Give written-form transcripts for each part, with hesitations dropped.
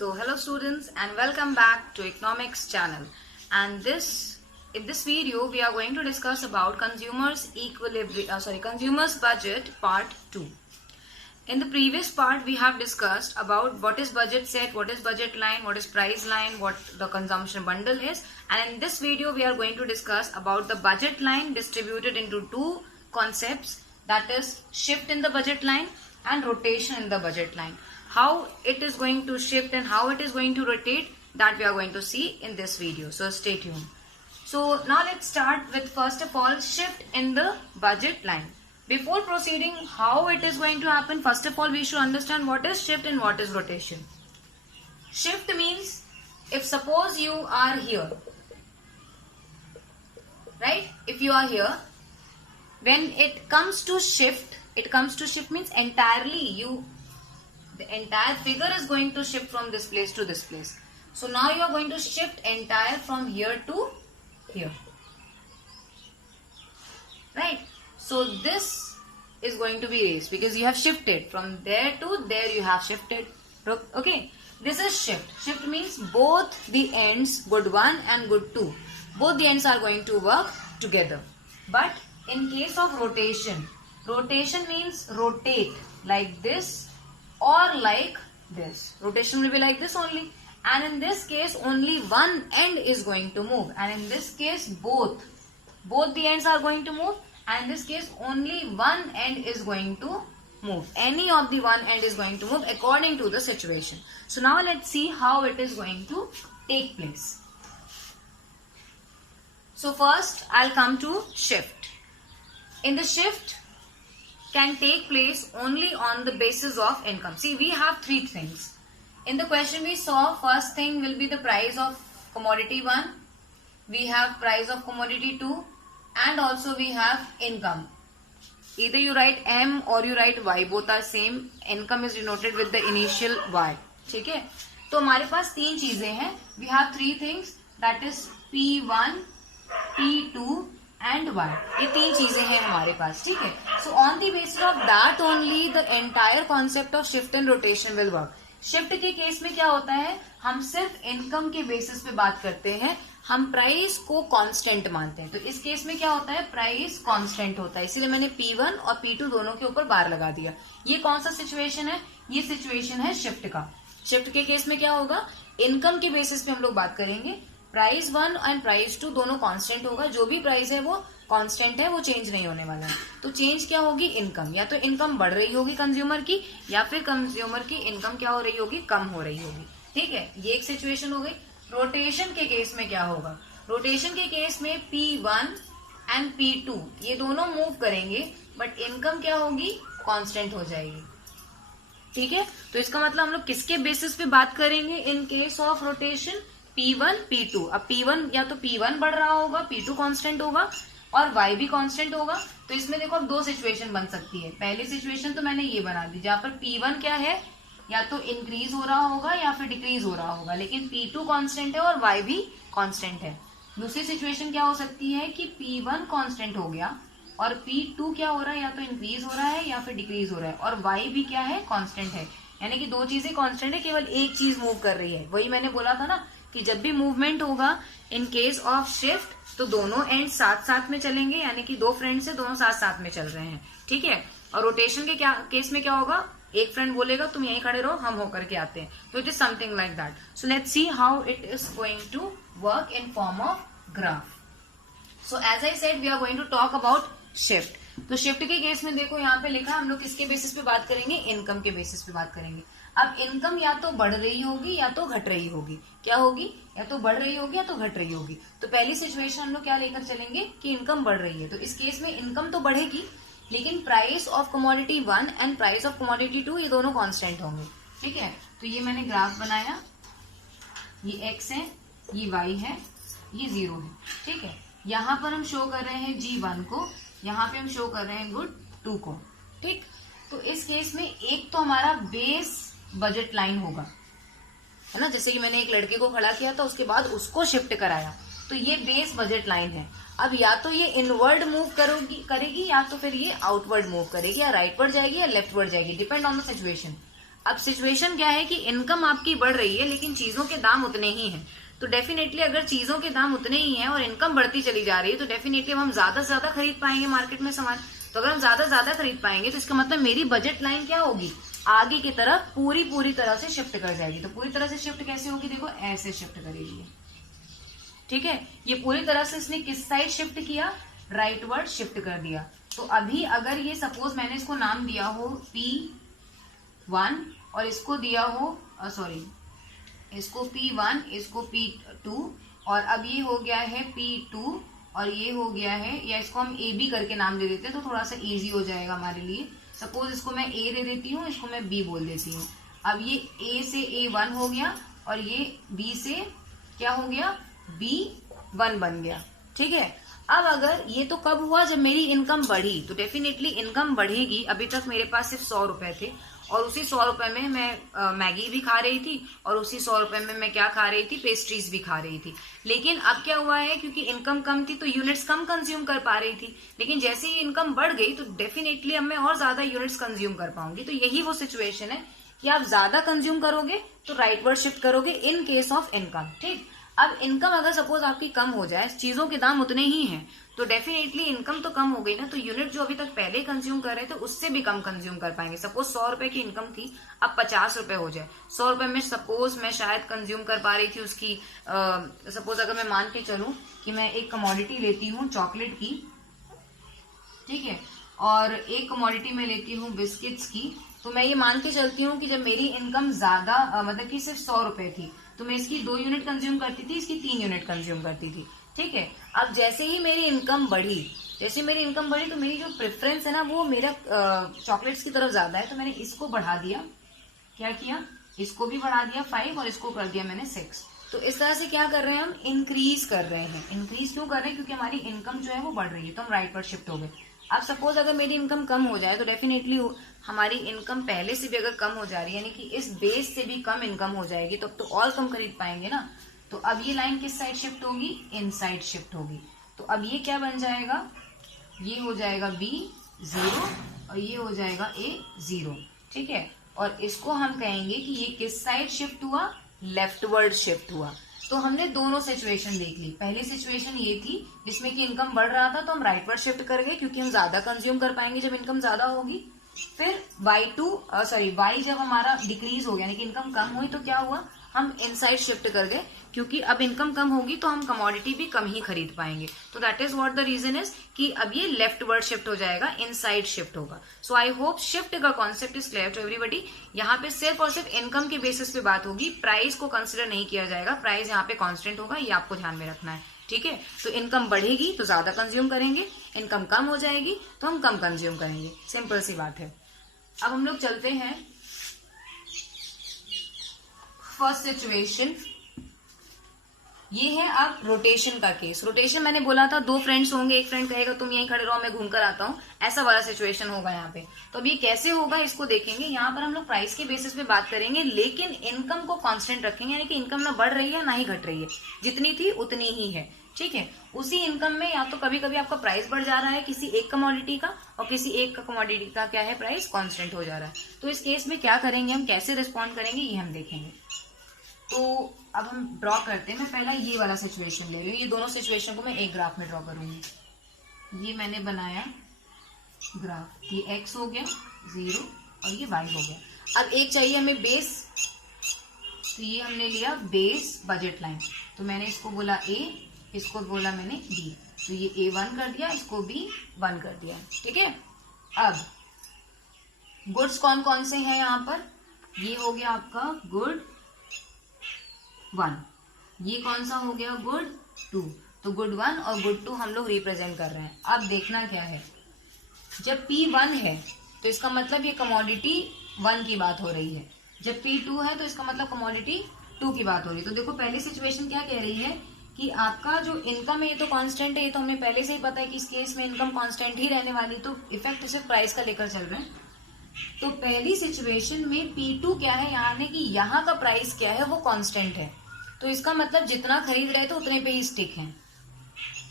So hello students and welcome back to Economics channel, and in this video we are going to discuss about consumers budget part 2. In the previous part we have discussed about what is budget set, what is budget line, what is price line, what the consumption bundle is, and in this video we are going to discuss about the budget line distributed into two concepts, that is shift in the budget line and rotation in the budget line. How it is going to shift and how it is going to rotate, that we are going to see in this video. So stay tuned. So now let's start with first of all shift in the budget line. Before proceeding how it is going to happen, first of all we should understand what is shift and what is rotation. Shift means if suppose you are here, right? If you are here, when it comes to shift means entirely the entire figure is going to shift from this place to this place. So now you are going to shift entire from here to here, right? So this is going to be raised because you have shifted from there to there, you have shifted. Okay, this is shift. Shift means both the ends, good 1 and good 2, both the ends are going to work together. But in case of rotation means rotate like this or like this. Rotation will be like this only, and in this case only one end is going to move, and in this case both the ends are going to move, and in this case only one end is going to move. Any of the one end is going to move according to the situation. So now let's see how it is going to take place. So first I'll come to shift. In the shift can take place only on the basis of income. See, we have three things. In the question we saw, first thing will be the price of commodity 1, we have price of commodity 2, and also we have income. Either you write M or you write Y, both are same. Income is denoted with the initial Y. ठीक है? तो हमारे पास तीन चीजें हैं. We have three things, that is P1, P2 and Y. ये तीन चीजें हैं हमारे पास. ठीक है? So on the basis of that only the entire concept of shift and rotation will work. Shift के केस में क्या होता है, हम सिर्फ इनकम के बेसिस पे बात करते हैं, हम प्राइस को कांस्टेंट मानते हैं. तो इस केस में क्या होता है, प्राइस कांस्टेंट होता है, इसीलिए मैंने P1 और P2 दोनों के ऊपर बार लगा दिया. ये कौन सा सिचुएशन है, ये सिचुएशन है शिफ्ट का. शिफ्ट के केस में क्या होगा, इनकम के बेसिस पे हम लोग बात करेंगे. प्राइस 1 एंड प्राइस 2 दोनों कांस्टेंट होगा, जो भी प्राइस है वो कांस्टेंट है, वो चेंज नहीं होने वाला है. तो चेंज क्या होगी, इनकम. या तो इनकम बढ़ रही होगी कंज्यूमर की, या फिर कंज्यूमर की इनकम क्या हो रही होगी, कम हो रही होगी. ठीक है, ये एक सिचुएशन हो गई. रोटेशन के केस में क्या होगा, रोटेशन के केस में P1 एंड P2 ये दोनों मूव करेंगे, बट इनकम क्या होगी, कांस्टेंट हो जाएगी. ठीक है, तो इसका मतलब हम लोग किसके बेसिस पे बात करेंगे in case of rotation, P1, P2. अब P1 या तो P1 बढ़ रहा होगा, P2 कांस्टेंट होगा और Y भी कांस्टेंट होगा. तो इसमें देखो अब दो सिचुएशन बन सकती है. पहली सिचुएशन तो मैंने ये बना दी, जहां पर P1 क्या है, या तो इंक्रीज हो रहा होगा या फिर डिक्रीज हो रहा होगा, लेकिन P2 कांस्टेंट है और Y भी कांस्टेंट है. दूसरी सिचुएशन क्या हो सकती है कि P1 कांस्टेंट हो गया और P2 क्या हो रहा है, या तो इंक्रीज हो रहा है या फिर डिक्रीज हो रहा है, और Y भी क्या है, कांस्टेंट है. यानी कि दो चीजें कांस्टेंट है, केवल एक चीज मूव कर रही है. वही मैंने बोला था ना कि जब भी मूवमेंट होगा इन केस ऑफ शिफ्ट तो दोनों एंड साथ साथ में चलेंगे, यानी कि दो फ्रेंड्स है, दोनों साथ साथ में चल रहे हैं. ठीक है, और रोटेशन के केस में क्या होगा, एक फ्रेंड बोलेगा तुम यहीं खड़े रहो, हम होकर के आते हैं. तो it is something like that. So let's see how it is going to work in form of graph. So as I said we are going to talk about shift. तो शिफ्ट के केस में देखो यहाँ पे लिखा, हम लोग किसके बेसिस पे बात करेंगे, इनकम के बेसिस पे बात करेंगे. अब इनकम या तो बढ़ रही होगी या तो घट रही होगी. क्या होगी, या तो बढ़ रही होगी या तो घट रही होगी. तो पहली सिचुएशन हम लोग क्या लेकर चलेंगे कि इनकम बढ़ रही है. तो इस केस में इनकम तो बढ़ेगी, लेकिन price of commodity 1 and price of commodity 2 ये दोनों कांस्टेंट होंगे. ठीक है, तो ये मैंने ग्राफ बनाया, ये x है, ये y है, ये 0 है. ठीक है, यहाँ पर हम शो कर रहे हैं G1 को, यहाँ पे हम शो कर रहे हैं गुड 2 को. ठीक, तो इस केस में एक तो हमारा बेस बजट लाइन होगा, है ना. जैसे कि मैंने एक लड़के को खड़ा किया था, उसके बाद उसको शिफ्ट कराया, तो ये बेस बजट लाइन है. अब या तो ये इनवर्ड मूव करेगी या तो फिर ये आउटवर्ड मूव करेगी, या राइटवर्ड जाएगी या लेफ्टवर्ड जाएगी, डिपेंड ऑन द सिचुएशन. अब सिचुएशन क्या है कि इनकम आपकी बढ़ रही है लेकिन चीजों के दाम उतने ही हैं। तो डेफिनेटली अगर चीजों के दाम उतने ही हैं और इनकम बढ़ती चली जा रही है तो डेफिनेटली हम ज्यादा से ज्यादा खरीद पाएंगे मार्केट में सामान। तो अगर हम ज्यादा से ज्यादा खरीद पाएंगे तो इसका मतलब मेरी बजट लाइन क्या होगी, आगे की तरफ पूरी तरह से शिफ्ट कर जाएगी। तो पूरी तरह से शिफ्ट कैसे होगी, देखो ऐसे शिफ्ट करेगी, ठीक है। ये पूरी तरह से इसने किस साइड शिफ्ट किया, राइटवर्ड शिफ्ट कर दिया। तो अभी अगर ये सपोज मैंने इसको नाम दिया हो P1 और इसको दिया हो इसको P1, इसको P2 और अब ये हो गया है P2 और ये हो गया है, या इसको हम AB करके नाम दे देते हैं तो थोड़ा सा इजी हो जाएगा हमारे लिए। सपोज इसको मैं A दे देती हूँ, इसको मैं B बोल देती हूँ। अब ये A से A1 हो गया और ये B से क्या हो गया, B1 बन गया, ठीक है। अब अगर ये तो कब हुआ, जब मेरी इनकम बढ़ी। तो डेफिनेटली इनकम बढ़ेगी। अभी तक मेरे पास सिर्फ 100 रुपए थे और उसी 100 रुपए में मैं मैगी भी खा रही थी और उसी 100 रुपए में मैं क्या खा रही थी, पेस्ट्रीज भी खा रही थी। लेकिन अब क्या हुआ है, क्योंकि इनकम कम थी तो यूनिट्स कम कंज्यूम कर पा रही थी, लेकिन जैसे ही इनकम बढ़ गई तो डेफिनेटली अब मैं और ज्यादा यूनिट्स कंज्यूम कर पाऊंगी। तो यही वो सिचुएशन है कि आप ज्यादा कंज्यूम करोगे तो राइटवर्ड शिफ्ट करोगे इन केस ऑफ इनकम, ठीक। अब इनकम अगर सपोज आपकी कम हो जाए, चीजों के दाम उतने ही हैं, तो डेफिनेटली इनकम तो कम हो गई ना, तो यूनिट जो अभी तक पहले कंज्यूम कर रहे थे उससे भी कम कंज्यूम कर पाएंगे। सपोज 100 रुपए की इनकम थी, अब 50 रुपए हो जाए। 100 रुपए में सपोज मैं शायद कंज्यूम कर पा रही थी उसकी, सपोज अगर मैं मान के चलूं कि मैं एक कमोडिटी लेती हूँ चॉकलेट की, ठीक है, और एक कमोडिटी में लेती हूँ बिस्किट्स की, तो मैं ये मान के चलती हूँ कि जब मेरी इनकम ज्यादा मतलब कि सिर्फ 100 रुपए थी तो मैं इसकी 2 यूनिट कंज्यूम करती थी, इसकी 3 यूनिट कंज्यूम करती थी, ठीक है। अब जैसे ही मेरी इनकम बढ़ी तो मेरी जो प्रेफरेंस है ना वो मेरा चॉकलेट्स की तरफ ज्यादा है, तो मैंने इसको बढ़ा दिया। क्या किया, इसको भी बढ़ा दिया 5 और इसको कर दिया मैंने 6। तो इस तरह से क्या कर रहे हैं, हम इंक्रीज कर रहे हैं। इंक्रीज क्यों कर रहे हैं, क्योंकि हमारी इनकम जो है वो बढ़ रही है, तो हम राइट पर शिफ्ट हो गए। अब सपोज अगर मेरी इनकम कम हो जाए तो डेफिनेटली हमारी इनकम पहले से भी अगर कम हो जा रही है, यानी कि इस बेस से भी कम इनकम हो जाएगी, तो अब तो और कम खरीद पाएंगे ना। तो अब ये लाइन किस साइड शिफ्ट होगी, इन साइड शिफ्ट होगी। तो अब ये क्या बन जाएगा, ये हो जाएगा B 0 और ये हो जाएगा A 0, ठीक है। और इसको हम कहेंगे कि ये किस साइड शिफ्ट हुआ, लेफ्टवर्ड शिफ्ट हुआ। तो हमने दोनों सिचुएशन देख ली। पहली सिचुएशन ये थी जिसमें कि इनकम बढ़ रहा था तो हम राइटवर्ड शिफ्ट कर गए क्योंकि हम ज्यादा कंज्यूम कर पाएंगे जब इनकम ज्यादा होगी। फिर y जब हमारा डिक्रीज हो गया, यानी कि इनकम कम हुई, तो क्या हुआ, हम इनसाइड शिफ्ट कर गए क्योंकि अब इनकम कम होगी तो हम कमोडिटी भी कम ही खरीद पाएंगे। तो that is what the reason is कि अब ये लेफ्ट वर्ड शिफ्ट हो जाएगा, इनसाइड शिफ्ट होगा। सो आई होप शिफ्ट का concept is clear to everybody. यहाँ पे सिर्फ और सिर्फ इनकम के बेसिस पे बात होगी, प्राइस को कंसिडर नहीं किया जाएगा। प्राइस यहाँ पे कॉन्स्टेंट होगा, ये आपको ध्यान में रखना है, ठीक है। तो इनकम बढ़ेगी तो ज्यादा कंज्यूम करेंगे, इनकम कम हो जाएगी तो हम कम कंज्यूम करेंगे, सिंपल सी बात है। अब हम लोग चलते हैं फर्स्ट सिचुएशन। ये है अब रोटेशन का केस। रोटेशन मैंने बोला था 2 फ्रेंड्स होंगे, एक फ्रेंड कहेगा तुम यहीं खड़े रहो मैं घूम कर आता हूँ, ऐसा वाला सिचुएशन होगा यहाँ पे। तो अब ये कैसे होगा इसको देखेंगे। यहाँ पर हम लोग प्राइस के बेसिस पे बात करेंगे लेकिन इनकम को कांस्टेंट रखेंगे, यानी कि इनकम ना बढ़ रही है ना ही घट रही है, जितनी थी उतनी ही है, ठीक है। उसी इनकम में या तो कभी कभी आपका प्राइस बढ़ जा रहा है किसी एक कमोडिटी का और किसी एक का कमोडिटी का क्या है, प्राइस कांस्टेंट हो जा रहा है। तो इस केस में क्या करेंगे हम, कैसे रिस्पॉन्ड करेंगे ये हम देखेंगे। तो अब हम ड्रॉ करते हैं। मैं पहला ये वाला सिचुएशन ले रही हूँ, ये दोनों सिचुएशन को मैं एक ग्राफ में ड्रॉ करूंगी। ये मैंने बनाया ग्राफ, ये x हो गया 0 और ये y हो गया। अब एक चाहिए हमें बेस, तो ये हमने लिया बेस बजट लाइन। तो मैंने इसको बोला A, इसको बोला मैंने B, तो ये A1 कर दिया, इसको B1 कर दिया, ठीक है। अब गुड्स कौन कौन से हैं यहाँ पर, ये हो गया आपका गुड 1, ये कौन सा हो गया गुड 2। तो गुड 1 और गुड 2 हम लोग रिप्रेजेंट कर रहे हैं। अब देखना क्या है, जब P1 है तो इसका मतलब ये कमोडिटी 1 की बात हो रही है, जब P2 है तो इसका मतलब कमोडिटी 2 की बात हो रही है। तो देखो पहली सिचुएशन क्या कह रही है कि आपका जो इनकम है ये तो कांस्टेंट है, ये तो हमें पहले से ही पता है कि इस केस में इनकम कांस्टेंट ही रहने वाली, तो इफेक्ट सिर्फ प्राइस का लेकर चल रहे हैं। तो पहली सिचुएशन में P2 क्या है, यानी कि यहाँ का प्राइस क्या है वो कांस्टेंट है, तो इसका मतलब जितना खरीद रहे थे उतने पे ही स्टिक है।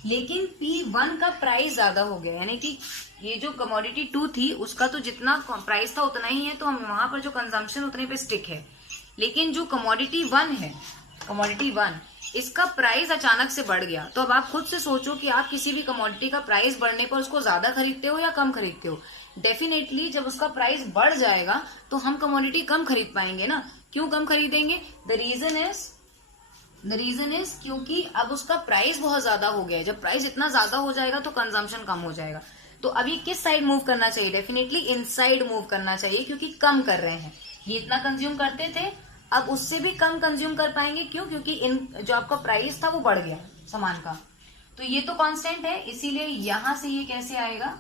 लेकिन P1 का प्राइस ज्यादा हो गया, यानी कि ये जो कमोडिटी 2 थी उसका तो जितना प्राइस था उतना ही है, तो हम वहां पर जो कंजम्पशन उतने पे स्टिक है। लेकिन जो कमोडिटी 1 है, कमोडिटी 1 इसका प्राइस अचानक से बढ़ गया। तो अब आप खुद से सोचो कि आप किसी भी कमोडिटी का प्राइस बढ़ने पर उसको ज्यादा खरीदते हो या कम खरीदते हो। डेफिनेटली जब उसका प्राइस बढ़ जाएगा तो हम कमोडिटी कम खरीद पाएंगे ना। क्यों कम खरीदेंगे? द रीजन इज क्योंकि अब उसका प्राइस बहुत ज्यादा हो गया है। जब प्राइस इतना ज्यादा हो जाएगा तो कंजम्पशन कम हो जाएगा। तो अभी किस साइड मूव करना चाहिए? डेफिनेटली इनसाइड मूव करना चाहिए, क्योंकि कम कर रहे हैं। ये इतना कंज्यूम करते थे, अब उससे भी कम कंज्यूम कर पाएंगे। क्यों? क्योंकि जो आपका प्राइस था वो बढ़ गया सामान का। तो ये तो कांस्टेंट है, इसीलिए यहां से ये कैसे आएगा?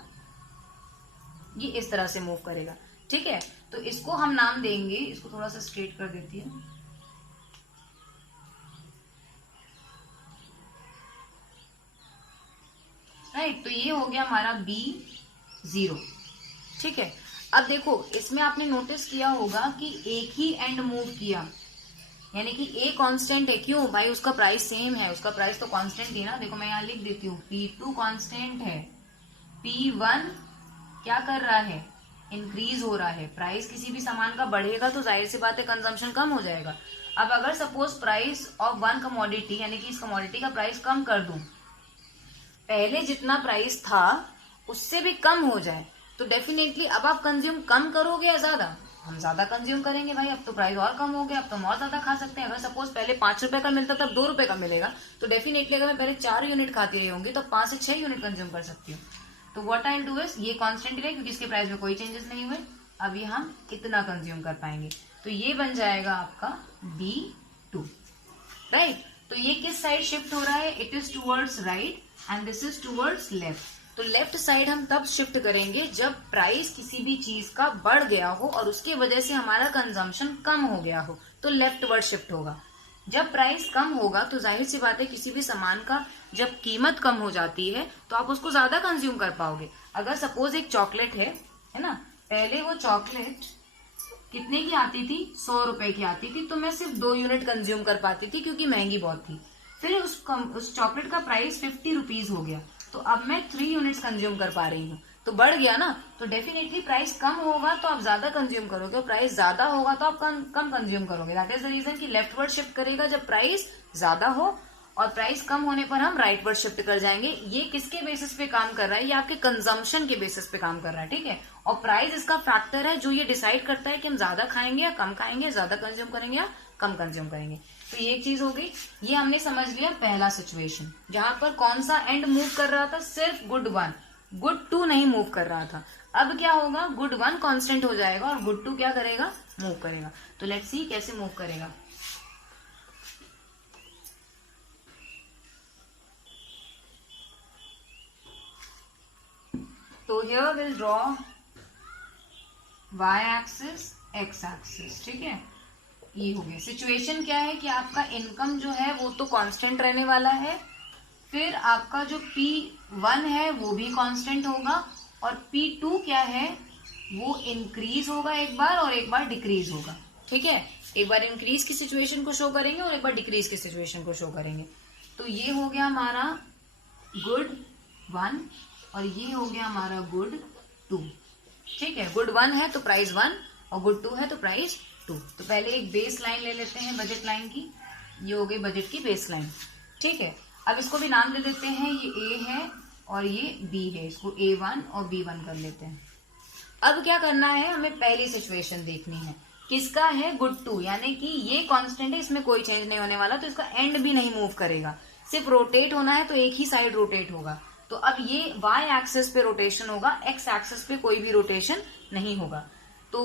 ये इस तरह से मूव करेगा। ठीक है, तो इसको हम नाम देंगे, इसको थोड़ा सा स्ट्रेट कर देती है। राइट, तो ये हो गया हमारा B0। ठीक है, अब देखो इसमें आपने नोटिस किया होगा कि एक ही एंड मूव किया, यानी कि A कांस्टेंट है। क्यों भाई? उसका प्राइस सेम है, उसका प्राइस तो कांस्टेंट ही ना। देखो मैं यहाँ लिख देती हूँ, P2 कांस्टेंट है, P1 क्या कर रहा है? इंक्रीज हो रहा है। प्राइस किसी भी सामान का बढ़ेगा तो जाहिर सी बात है कंजम्पशन कम हो जाएगा। अब अगर suppose price of one commodity, यानी कि इस कमोडिटी का प्राइस कम कर दूं, पहले जितना प्राइस था उससे भी कम हो जाए, तो डेफिनेटली अब आप कंज्यूम कम करोगे या ज्यादा? हम ज्यादा कंज्यूम करेंगे भाई, अब तो प्राइस और कम हो गया, अब तो हम और ज्यादा खा सकते हैं। अगर सपोज पहले 5 रुपए का मिलता था, अब 2 रुपए का मिलेगा, तो डेफिनेटली अगर मैं पहले 4 यूनिट खाती रही होंगी तो 5 से 6 यूनिट कंज्यूम कर सकती हूँ। तो what I will do is, ये कांस्टेंट रहे क्योंकि इसके प्राइस में कोई चेंजेस नहीं हुए, अभी हम इतना कंज्यूम कर पाएंगे। तो ये बन जाएगा आपका B2। राइट, तो ये किस साइड शिफ्ट हो रहा है? It is towards right and this is towards left. तो लेफ्ट साइड हम तब शिफ्ट करेंगे जब प्राइस किसी भी चीज का बढ़ गया हो और उसकी वजह से हमारा कंजम्पशन कम हो गया हो, तो लेफ्ट वर्ड शिफ्ट होगा। जब प्राइस कम होगा तो जाहिर सी बात है किसी भी सामान का जब कीमत कम हो जाती है तो आप उसको ज्यादा कंज्यूम कर पाओगे। अगर सपोज एक चॉकलेट है ना, पहले वो चॉकलेट कितने की आती थी? 100 रुपए की आती थी, तो मैं सिर्फ 2 यूनिट कंज्यूम कर पाती थी क्योंकि महंगी बहुत थी। फिर उस चॉकलेट का प्राइस 50 रुपीज हो गया, तो अब मैं 3 यूनिट्स कंज्यूम कर पा रही हूँ, तो बढ़ गया ना। तो डेफिनेटली प्राइस कम होगा तो आप ज्यादा कंज्यूम करोगे, और प्राइस ज्यादा होगा तो आप कम कंज्यूम करोगे। दैट इज द रीजन कि लेफ्टवर्ड शिफ्ट करेगा जब प्राइस ज्यादा हो, और प्राइस कम होने पर हम राइटवर्ड शिफ्ट कर जाएंगे। ये किसके बेसिस पे काम कर रहा है? ये आपके कंजम्पशन के बेसिस पे काम कर रहा है। ठीक है, और प्राइस इसका फैक्टर है जो ये डिसाइड करता है कि हम ज्यादा खाएंगे या कम खाएंगे, ज्यादा कंज्यूम करेंगे या कम कंज्यूम करेंगे। तो ये एक चीज हो गई, ये हमने समझ लिया पहला सिचुएशन, जहां पर कौन सा एंड मूव कर रहा था? सिर्फ गुड 1, गुड 2 नहीं मूव कर रहा था। अब क्या होगा? गुड 1 कांस्टेंट हो जाएगा और गुड 2 क्या करेगा? मूव करेगा। तो लेट्स सी कैसे मूव करेगा। तो here will draw y axis, x axis. ठीक है, ये हो गया। सिचुएशन क्या है कि आपका इनकम जो है वो तो कांस्टेंट रहने वाला है, फिर आपका जो P1 है वो भी कांस्टेंट होगा, और P2 क्या है? वो इंक्रीज होगा एक बार और एक बार डिक्रीज होगा। ठीक है, एक बार इंक्रीज की सिचुएशन को शो करेंगे और एक बार डिक्रीज की सिचुएशन को शो करेंगे। तो ये हो गया हमारा गुड 1 और ये हो गया हमारा गुड 2। ठीक है, गुड 1 है तो प्राइस 1 और गुड 2 है तो प्राइस 2। तो पहले एक बेस लाइन ले लेते हैं बजट लाइन की, ये हो गई बजट की बेस लाइन। ठीक है, अब इसको भी नाम दे देते हैं, ये A है और ये B है, इसको A1 और B1 कर लेते हैं। अब क्या करना है? हमें पहली सिचुएशन देखनी है, किसका है? गुड 2, यानी कि ये कांस्टेंट है, इसमें कोई चेंज नहीं होने वाला, तो इसका एंड भी नहीं मूव करेगा, सिर्फ रोटेट होना है तो एक ही साइड रोटेट होगा। तो अब ये y एक्सिस पे रोटेशन होगा, x एक्सिस पे कोई भी रोटेशन नहीं होगा। तो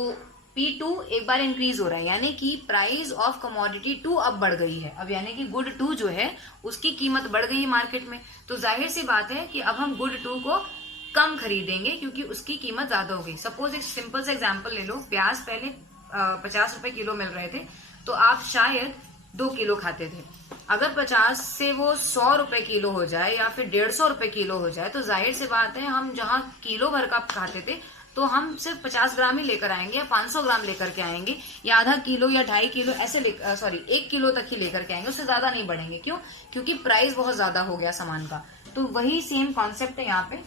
P2 एक बार इंक्रीज हो रहा है, यानी कि प्राइस ऑफ कमोडिटी 2 अब बढ़ गई है। अब यानी कि गुड 2 जो है उसकी कीमत बढ़ गई है मार्केट में, तो जाहिर सी बात है कि अब हम गुड 2 को कम खरीदेंगे क्योंकि उसकी कीमत ज्यादा हो गई। सपोज एक सिंपल सा एग्जांपल ले लो, प्याज पहले 50 रुपए किलो मिल रहे थे, तो आप शायद 2 किलो खाते थे। अगर 50 से वो 100 रुपए किलो हो जाए या फिर 150 रुपए किलो हो जाए, तो जाहिर सी बात है हम जहां किलो भर का खाते थे तो हम सिर्फ 50 ग्राम ही लेकर आएंगे या 500 ग्राम लेकर के आएंगे, या आधा किलो या 2.5 किलो ऐसे 1 किलो तक ही लेकर के आएंगे, उससे ज्यादा नहीं बढ़ेंगे। क्यों? क्योंकि प्राइस बहुत ज्यादा हो गया सामान का। तो वही सेम कॉन्सेप्ट है यहाँ पे।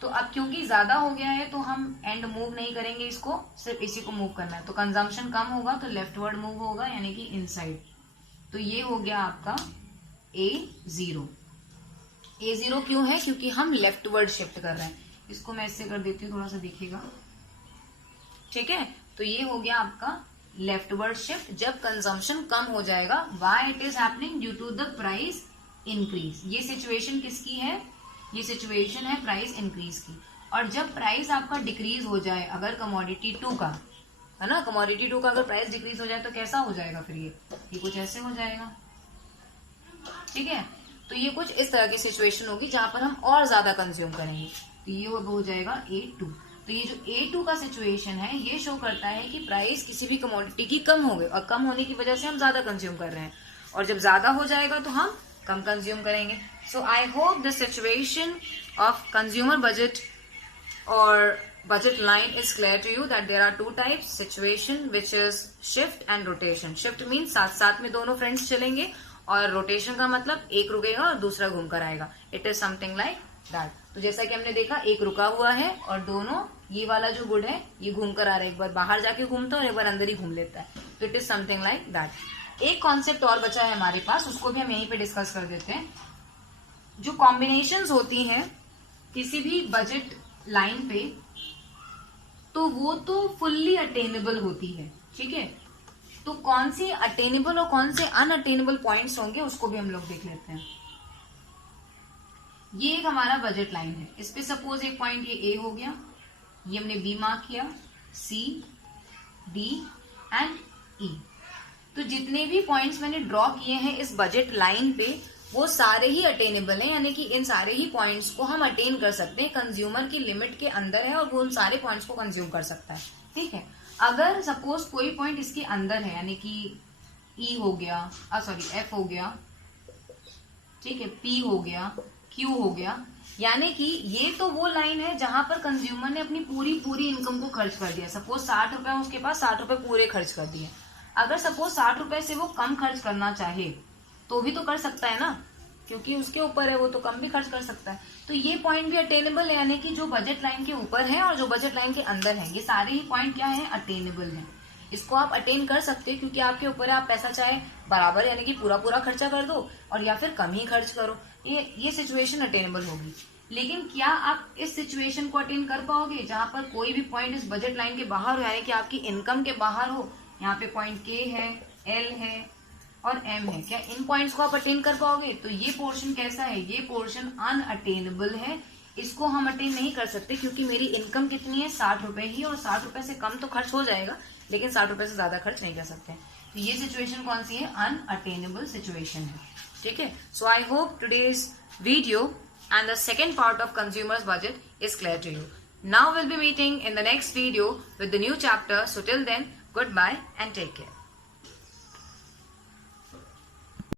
तो अब क्योंकि ज्यादा हो गया है तो हम एंड मूव नहीं करेंगे, इसको सिर्फ इसी को मूव करना है। तो कंजम्पशन कम होगा तो लेफ्टवर्ड मूव होगा, यानी कि इनसाइड। तो ये हो गया आपका A0। A0 क्यों है? क्योंकि हम लेफ्टवर्ड शिफ्ट कर रहे हैं। इसको मैं इससे कर देती हूँ, थोड़ा सा दिखेगा, ठीक है। तो ये हो गया आपका लेफ्टवर्ड शिफ्ट जब कंजम्पशन कम हो जाएगा। Why it is happening? Due to the price increase. ये सिचुएशन किसकी है? ये सिचुएशन है प्राइस इंक्रीज की। और जब प्राइस आपका डिक्रीज हो जाए, अगर कमोडिटी 2 का है ना, कमोडिटी 2 का अगर प्राइस डिक्रीज हो जाए तो कैसा हो जाएगा फिर? ये कुछ ऐसे हो जाएगा, ठीक है। तो ये कुछ इस तरह की सिचुएशन होगी जहां पर हम और ज्यादा कंज्यूम करेंगे। तो ये हो जाएगा A2। तो ये जो A2 का सिचुएशन है ये शो करता है कि प्राइस किसी भी कमोडिटी की कम हो गई और कम होने की वजह से हम ज्यादा कंज्यूम कर रहे हैं, और जब ज्यादा हो जाएगा तो हम कम कंज्यूम करेंगे। So I hope the situation of consumer budget और budget line is clear to you that there are two types situation which is shift and rotation. Shift means साथ साथ में दोनों फ्रेंड्स चलेंगे, और रोटेशन का मतलब एक रुकेगा और दूसरा घूम कर आएगा। It is something like that. तो जैसा कि हमने देखा, एक रुका हुआ है और दोनों, ये वाला जो गुड है ये घूम कर आ रहा है, एक बार बाहर जाके घूमता है और एक बार अंदर ही घूम लेता है। तो it is something like that. एक कॉन्सेप्ट और बचा है हमारे पास, उसको भी हम यहीं पे डिस्कस कर देते हैं। जो कॉम्बिनेशंस होती हैं किसी भी बजट लाइन पे, तो वो तो फुल्ली अटेनेबल होती है, ठीक है। तो कौन सी अटेनेबल और कौन से अनअटेनेबल पॉइंट्स होंगे उसको भी हम लोग देख लेते हैं। ये एक हमारा बजट लाइन है, इस पे सपोज एक पॉइंट ये A हो गया, ये हमने B मार्क किया, C, D एंड E। तो जितने भी पॉइंट्स मैंने ड्रॉ किए हैं इस बजट लाइन पे वो सारे ही अटेनेबल हैं, यानी कि इन सारे ही पॉइंट्स को हम अटेन कर सकते हैं, कंज्यूमर की लिमिट के अंदर है और वो उन सारे पॉइंट्स को कंज्यूम कर सकता है, ठीक है। अगर सपोज कोई पॉइंट इसके अंदर है, यानी कि E हो गया, F हो गया, ठीक है, P हो गया, Q हो गया, यानी कि ये तो वो लाइन है जहां पर कंज्यूमर ने अपनी पूरी इनकम को खर्च कर दिया। सपोज 60 रुपए उसके पास, 60 रुपए पूरे खर्च कर दिए। अगर सपोज 60 रुपए से वो कम खर्च करना चाहे तो भी तो कर सकता है ना, क्योंकि उसके ऊपर है, वो तो कम भी खर्च कर सकता है। तो ये पॉइंट भी अटेनेबल है, यानी कि जो बजट लाइन के ऊपर है और जो बजट लाइन के अंदर है, ये सारे ही पॉइंट क्या है? अटेनेबल है। इसको आप अटेन कर सकते हो क्योंकि आपके ऊपर है, आप पैसा चाहे बराबर यानी कि पूरा खर्चा कर दो और या फिर कम ही खर्च करो, ये सिचुएशन अटेनेबल होगी। लेकिन क्या आप इस सिचुएशन को अटेन कर पाओगे जहां पर कोई भी पॉइंट इस बजट लाइन के बाहर हो, यानी कि आपकी इनकम के बाहर हो? यहाँ पे पॉइंट K है, L है और M है, क्या इन पॉइंट्स को आप अटेन कर पाओगे? तो ये पोर्शन कैसा है? ये पोर्शन अनअटेनेबल है, इसको हम अटेन नहीं कर सकते क्योंकि मेरी इनकम कितनी है? 60 रुपए ही, और 60 रुपए से कम तो खर्च हो जाएगा लेकिन 60 रुपए से ज्यादा खर्च नहीं कर सकते। तो ये सिचुएशन कौन सी है? अनअटेनेबल सिचुएशन है, ठीक है। So I hope today's video and the second part of consumer's budget is clear to you. Now we'll be meeting in the next video with the new chapter. So till then, goodbye and take care.